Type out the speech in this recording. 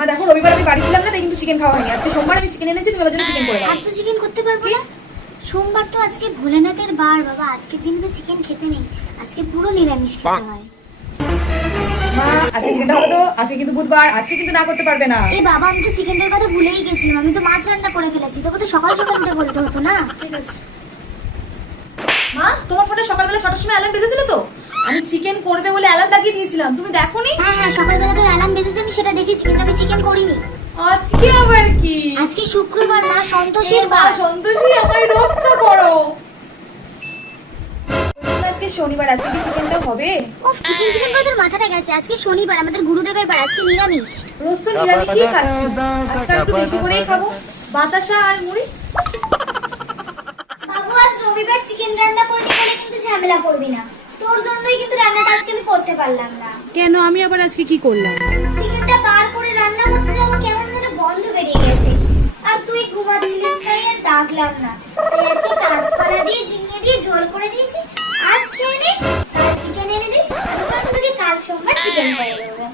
মা দেখো রবিবার আমি বাড়ি ছিলাম না তাই কিন্তু চিকেন খাওয়া হয়নি। আজকে সোমবার আমি চিকেন এনেছি তুমি আমার জন্য চিকেন করে দাও। আজ তো চিকেন করতে পারব না? সোমবার তো আজকে ভোলেনাথের বার বাবা। আজকের দিনে তো চিকেন খেতে নেই। আজকে পুরো নিরামিষ খেতে হয়। মা আজকে চিকেনটা হলো তো আজকে কিন্তু বুধবার আজকে কিন্তু না করতে পারবে না। এই বাবা আমি তো চিকেনটার কথা ভুলেই গেছিলাম। আমি তো মাছ রান্না করে ফেলেছি। তোকে তো সকাল সকাল উঠে বলতে হতো না? ঠিক আছে। মা তোমার ফোনে সকালবেলা ছটার সময় অ্যালার্ম বেজেছিল তো? আমি চিকেন করবে বলে অ্যালার্ম লাগিয়ে দিয়েছিলাম। তুমি দেখোনি? হ্যাঁ হ্যাঁ সকালবেলা তোর অ্যালার্ম বেজেছে আমি সেটা দেখেছি কিন্তু আমি চিকেন করিনি। আজকে আবার কি? আজকে শুক্রবার মা সন্তোষের বার সন্তোষী আমায় রক্ষা করো। আজকে শনিবার আজকে কি চিকেনটা হবে? উফ চিকেন চিকেন করে তোর মাথাটা গেছে। আজকে শনিবার আমাদের গুরুদেবের বার আজকে নিরামিষ। রোজ তো নিরামিষই খাচ্ছি। আজকে একটু বেশি করেই খাব। বাতাসা আর মুড়ি। বাবু আজ রবিবার চিকেন রান্না করবি বলে কিন্তু ঝামেলা করবি না তোর জন্যই কিন্তু রান্নাটা আজকে আমি করতে পারলাম না। কেন? আমি আবার আজকে কি করলাম? চিকেনটা বার করে রান্না করতে যাব কেমন যেন বন্ধ বেরিয়ে গেছে। আর তুই ঘুমাচ্ছিলিস তাই আর ডাকলাম না। তাই আজকে কাঁচকলা দিয়ে ঝিঙে দিয়ে ঝোল করে দিয়েছি আজ খেয়ে নে কাল চিকেন এনে দিস বরং তোকে কাল সোমবার চিকেন করে দেবো।